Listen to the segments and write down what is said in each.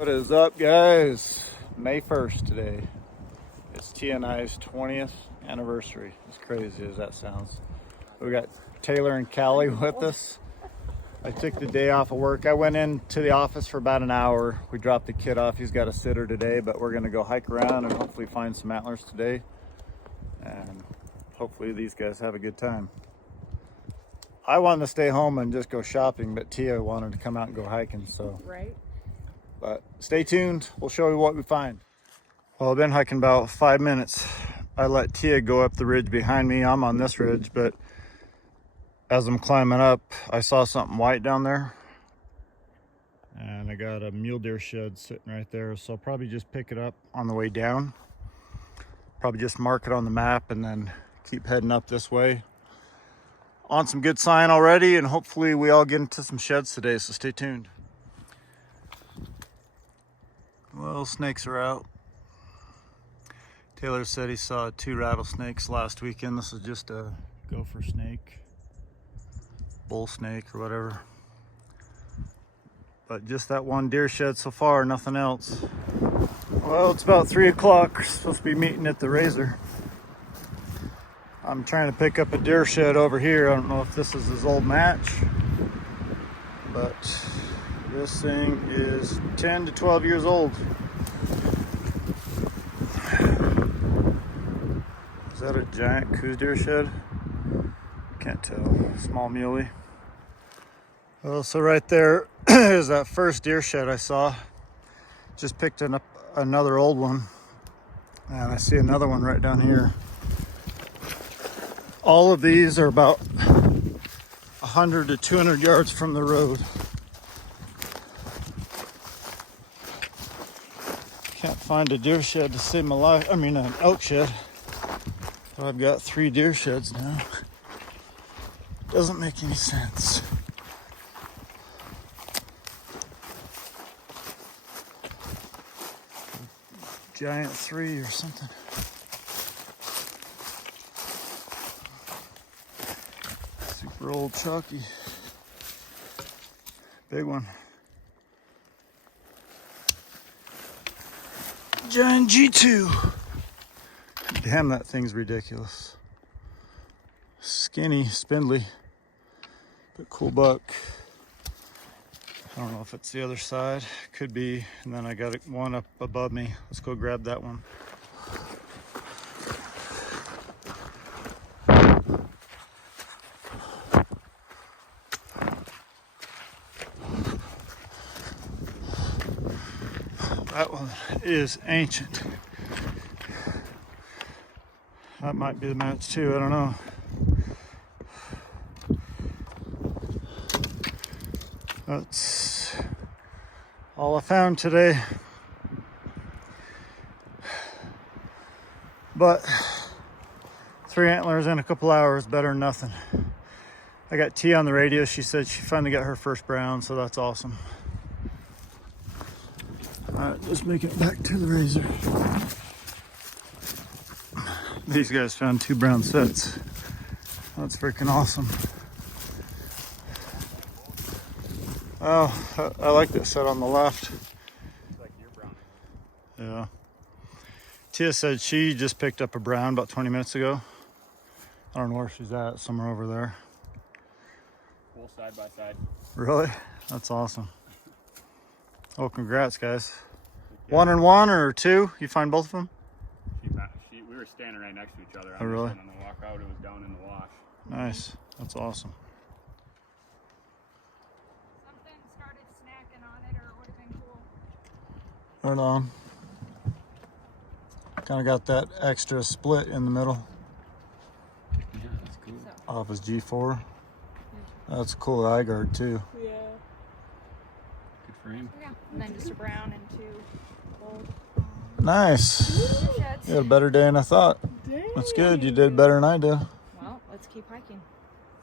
What is up, guys? May 1st today. It's Tia and I's 20th anniversary. As crazy as that sounds. We got Taylor and Kallie with us. I took the day off of work. I went into the office for about an hour. We dropped the kid off. He's got a sitter today, but we're gonna go hike around and hopefully find some antlers today. And hopefully these guys have a good time. I wanted to stay home and just go shopping, but Tia wanted to come out and go hiking, so. Right. But stay tuned. We'll show you what we find. Well, I've been hiking about 5 minutes. I let Tia go up the ridge behind me. I'm on this ridge, but as I'm climbing up, I saw something white down there. And I got a mule deer shed sitting right there. So I'll probably just pick it up on the way down. Probably just mark it on the map and then keep heading up this way. On some good sign already, and hopefully we all get into some sheds today, so stay tuned. Well, snakes are out. Taylor said he saw 2 rattlesnakes last weekend. This is just a gopher snake, bull snake or whatever. But just that one deer shed so far, nothing else. Well, it's about 3 o'clock. We're supposed to be meeting at the Razor. I'm trying to pick up a deer shed over here. I don't know if this is his old match, but this thing is 10 to 12 years old. Is that a giant coos deer shed? Can't tell. Small muley. Well, so right there is that first deer shed I saw. Just picked up another old one. And I see another one right down here. All of these are about 100 to 200 yards from the road. Can't find a deer shed to save my life. I mean, an elk shed. But I've got 3 deer sheds now. Doesn't make any sense. Giant 3 or something. Super old chalky. Big one. Giant G2. Damn, that thing's ridiculous. Skinny, spindly, but cool buck. I don't know if it's the other side. Could be. And then I got one up above me. Let's go grab that one. That one is ancient. That might be the match too, I don't know. That's all I found today. But 3 antlers in a couple hours, better than nothing. I got Tia on the radio. She said she finally got her first brown, so that's awesome. All right, let's make it back to the Razor. These guys found 2 brown sets. That's freaking awesome. Oh, I like that set on the left. Yeah. Tia said she just picked up a brown about 20 minutes ago. I don't know where she's at, somewhere over there. Full side by side. Really? That's awesome. Oh, congrats, guys. Yeah. 1 and 1 or 2? You find both of them? We were standing right next to each other. Oh, really? On the walk out, it was down in the wash. Nice. That's awesome. Something started snacking on it, or it would have been cool. Right on. Kind of got that extra split in the middle. Yeah, that's cool. Off his G4. That's a cool eye guard too. Yeah. Good frame. Yeah. And then just a brown and 2 gold. Nice. Sheds. You had a better day than I thought. Dang. That's good. You did better than I did. Well, let's keep hiking.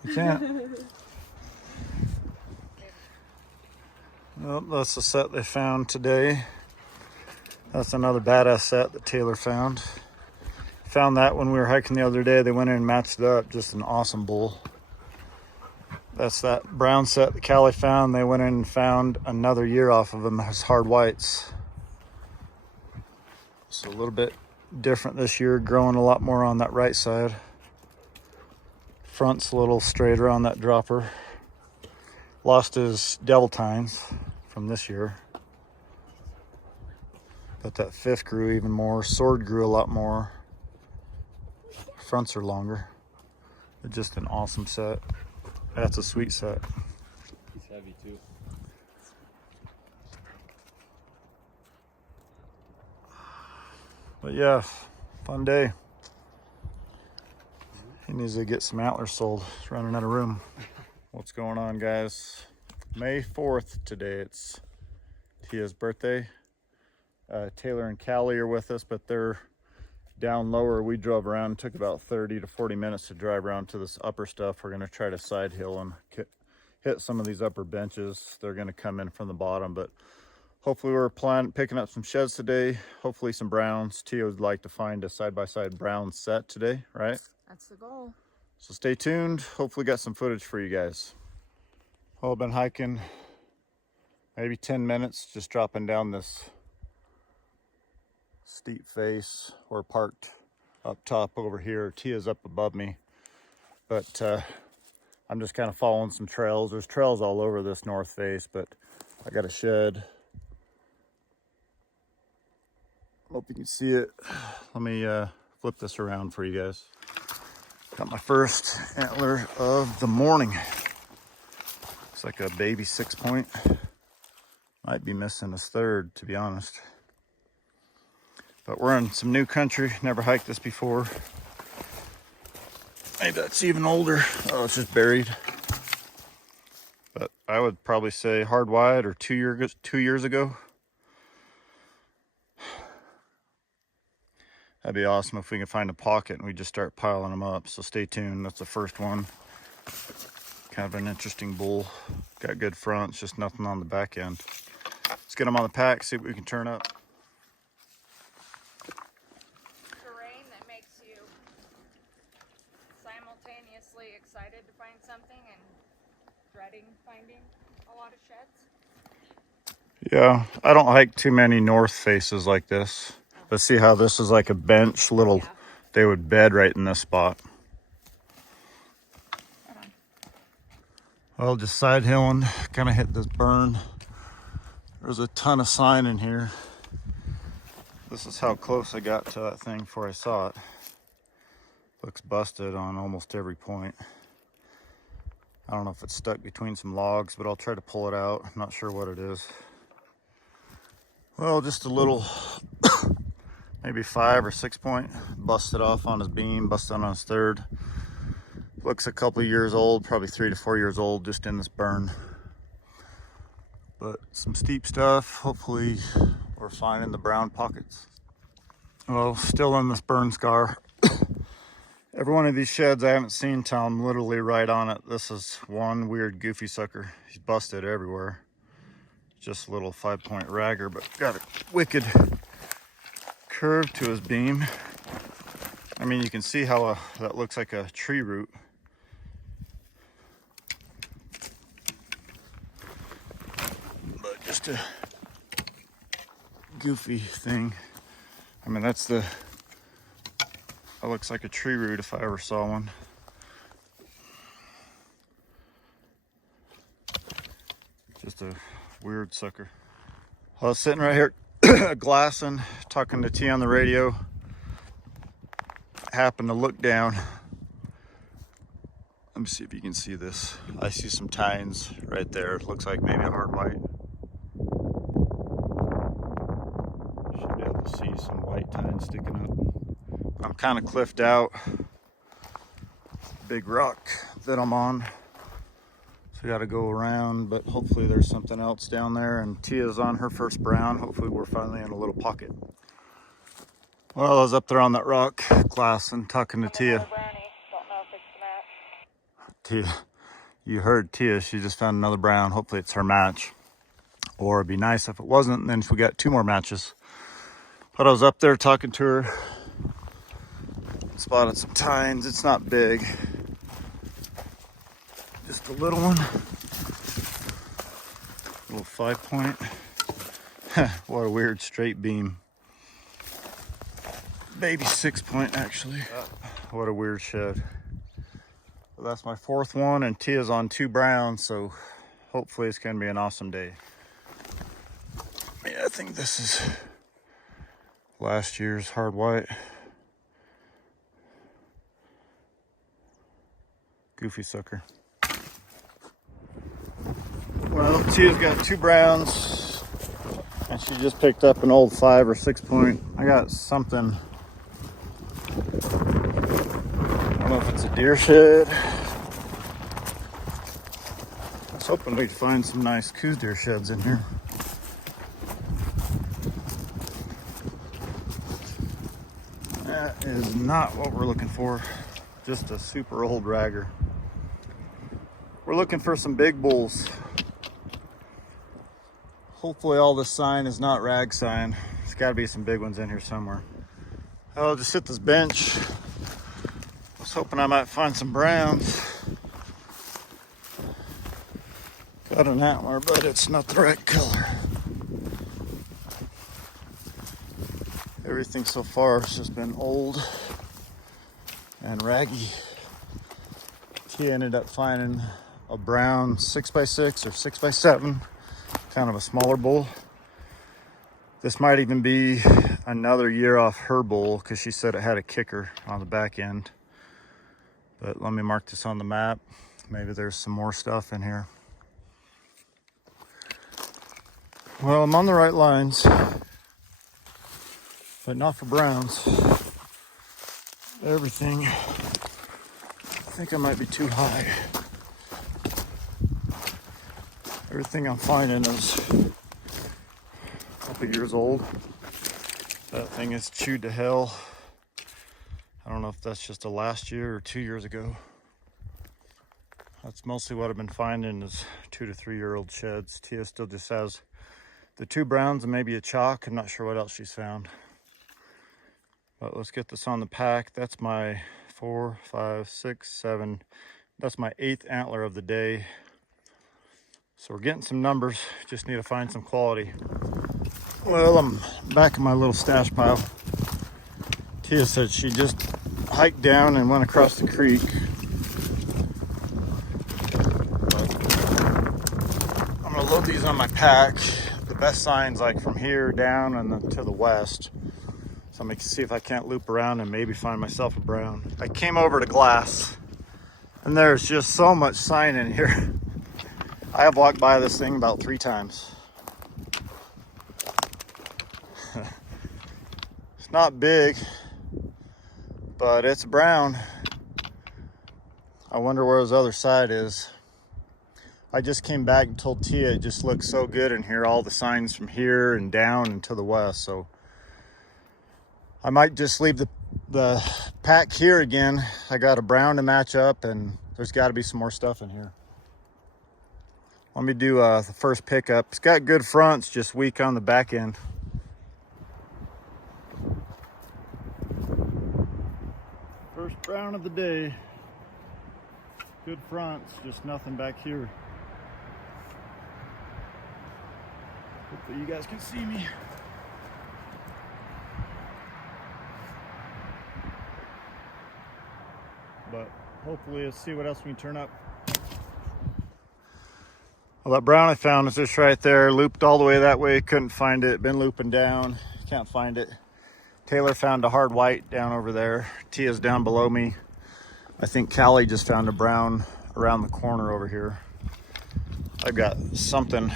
You can't. Well, that's the set they found today. That's another badass set that Taylor found. Found that when we were hiking the other day. They went in and matched it up. Just an awesome bull. That's that brown set that Kallie found. They went in and found another year off of them as hard whites. So a little bit different this year, growing a lot more on that right side. Front's a little straighter on that dropper. Lost his devil tines from this year. But that fifth grew even more. Sword grew a lot more. Fronts are longer. It's just an awesome set. That's a sweet set. He's heavy too. But yeah, fun day. He needs to get some antlers sold. He's running out of room. What's going on, guys? May 4th today. It's Tia's birthday. Taylor and Kallie are with us, but they're down lower. We drove around, took about 30 to 40 minutes to drive around to this upper stuff. We're gonna try to side hill and hit some of these upper benches. They're gonna come in from the bottom, but hopefully we're picking up some sheds today. Hopefully some browns. Tia would like to find a side-by-side brown set today, right? That's the goal. So stay tuned. Hopefully got some footage for you guys. Well, I've been hiking maybe 10 minutes, just dropping down this steep face. We're parked up top over here. Tia's up above me, but I'm just kind of following some trails. There's trails all over this north face, but I got a shed. Hope you can see it. Let me flip this around for you guys. Got my first antler of the morning. It's like a baby 6-point. Might be missing his third, to be honest. But we're in some new country. Never hiked this before. Maybe that's even older. Oh, it's just buried. But I would probably say hard white or 2 years ago. That'd be awesome if we can find a pocket and we just start piling them up. So stay tuned. That's the first one. Kind of an interesting bull. Got good fronts, just nothing on the back end. Let's get them on the pack, see what we can turn up. Terrain that makes you simultaneously excited to find something and dreading finding a lot of sheds. Yeah, I don't hike too many north faces like this. But see how this is like a bench, little, Yeah. They would bed right in this spot. Well, just side hilling, kind of hit this burn. There's a ton of sign in here. This is how close I got to that thing before I saw it. Looks busted on almost every point. I don't know if it's stuck between some logs, but I'll try to pull it out. I'm not sure what it is. Well, just a little, maybe 5 or 6 point. Busted off on his beam, busted on his third. Looks a couple of years old, probably 3 to 4 years old, just in this burn. But some steep stuff. Hopefully we're finding the brown pockets. Well, still in this burn scar. Every one of these sheds I haven't seen till I'm literally right on it. This is one weird goofy sucker. He's busted everywhere. Just a little 5-point ragger, but got a wicked curve to his beam. I mean, you can see how that looks like a tree root. But just a goofy thing. I mean, that looks like a tree root if I ever saw one. Just a weird sucker. I was sitting right here glassing, talking to T on the radio. Happened to look down. Let me see if you can see this. I see some tines right there. It looks like maybe a hard white. Should be able to see some white tines sticking up. I'm kind of cliffed out. Big rock that I'm on. So we got to go around, but hopefully there's something else down there. And Tia's on her first brown. Hopefully we're finally in a little pocket. Well, I was up there on that rock, glassing, talking to Tia. Tia, you heard Tia. She just found another brown. Hopefully it's her match. Or it'd be nice if it wasn't, and then we got 2 more matches. But I was up there talking to her. Spotted some tines. It's not big. Just a little one. Little 5-point. What a weird straight beam. Baby 6-point actually. What a weird shed. Well, that's my 4th one, and Tia's on 2 browns, so hopefully it's gonna be an awesome day. Yeah, I think this is last year's hard white. Goofy sucker. Well, Tia's got 2 browns, and she just picked up an old 5 or 6-point. I got something. I don't know if it's a deer shed. I was hoping we'd find some nice coos deer sheds in here. That is not what we're looking for. Just a super old ragger. We're looking for some big bulls. Hopefully all this sign is not rag sign. There's got to be some big ones in here somewhere. I'll just hit this bench. I was hoping I might find some browns. Got an antler, but it's not the right color. Everything so far has just been old and raggy. Tia ended up finding a brown 6x6 or 6x7, kind of a smaller bull. This might even be another year off her bull because she said it had a kicker on the back end. But let me mark this on the map. Maybe there's some more stuff in here. Well, I'm on the right lines, but not for browns. Everything, I think I might be too high. Everything I'm finding is a couple years old. That thing is chewed to hell. I don't know if that's just a last year or 2 years ago. That's mostly what I've been finding is 2 to 3 year old sheds. Tia still just has the 2 browns and maybe a chalk. I'm not sure what else she's found. But let's get this on the pack. That's my 4, 5, 6, 7. That's my 8th antler of the day. So we're getting some numbers. Just need to find some quality. Well, I'm back in my little stash pile. Tia said she just hiked down and went across the creek. But I'm gonna load these on my pack. The best signs like from here down and then to the west. So I'm gonna see if I can't loop around and maybe find myself a brown. I came over to glass and there's just so much sign in here. I have walked by this thing about 3 times. It's not big, but it's brown. I wonder where his other side is. I just came back and told Tia it just looks so good in here, all the signs from here and down and to the west. So I might just leave the pack here again. I got a brown to match up and there's got to be some more stuff in here. Let me do the first pickup. It's got good fronts, just weak on the back end. First brown of the day. Good fronts, just nothing back here. Hopefully you guys can see me. But hopefully let's see what else we can turn up. Well, that brown I found is just right there, looped all the way that way, couldn't find it, been looping down, can't find it. Taylor found a hard white down over there. Tia's down below me. I think Kallie just found a brown around the corner over here. I've got something,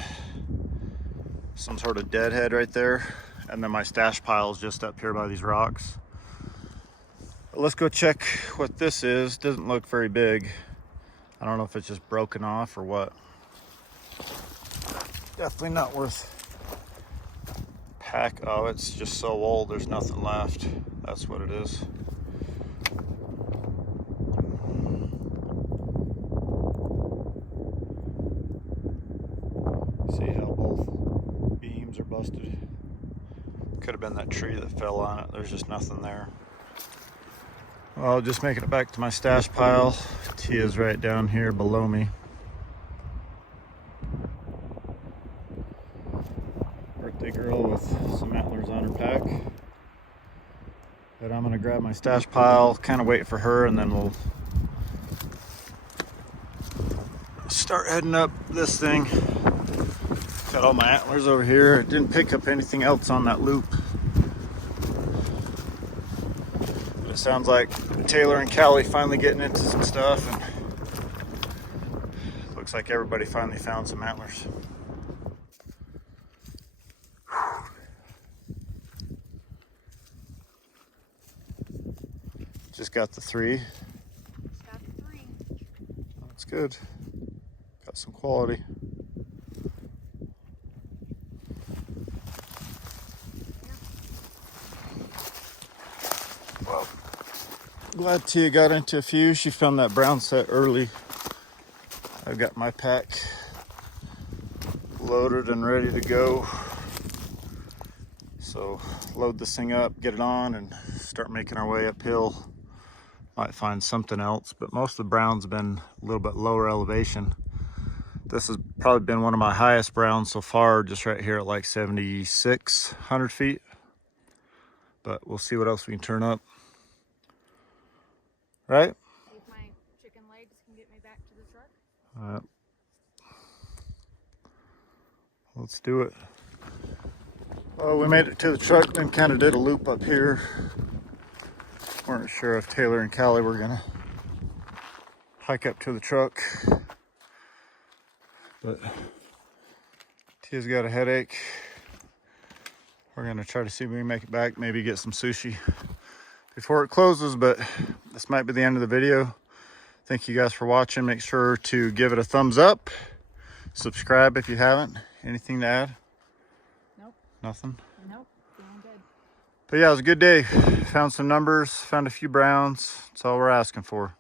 some sort of deadhead right there. And then my stash pile is just up here by these rocks. But let's go check what this is. Doesn't look very big. I don't know if it's just broken off or what. Definitely not worth pack. Oh, it's just so old, there's nothing left. That's what it is. See how both beams are busted. Could have been that tree that fell on it. There's just nothing there. Well, just making it back to my stash pile. Tia's right down here below me. But I'm gonna grab my stash pile, kind of wait for her, and then we'll start heading up this thing. Got all my antlers over here. Didn't pick up anything else on that loop. But it sounds like Taylor and Kallie finally getting into some stuff, and looks like everybody finally found some antlers. Just got the 3. Just got the 3. That's good. Got some quality. Well, glad Tia got into a few. She found that brown set early. I've got my pack loaded and ready to go. So load this thing up, get it on, and start making our way uphill. Might find something else, but most of the browns have been a little bit lower elevation. This has probably been one of my highest browns so far, just right here at like 7,600 feet. But we'll see what else we can turn up. Right? See if my chicken legs can get me back to the truck. All right. Let's do it. Well, we made it to the truck, then kind of did a loop up here. Weren't sure if Taylor and Kallie were gonna hike up to the truck, but Tia's got a headache. We're gonna try to see if we can make it back, maybe get some sushi before it closes, but this might be the end of the video. Thank you guys for watching. Make sure to give it a thumbs up. Subscribe if you haven't. Anything to add? Nope. Nothing? Nope. Feeling good. But yeah, it was a good day. Found some numbers, found a few browns. That's all we're asking for.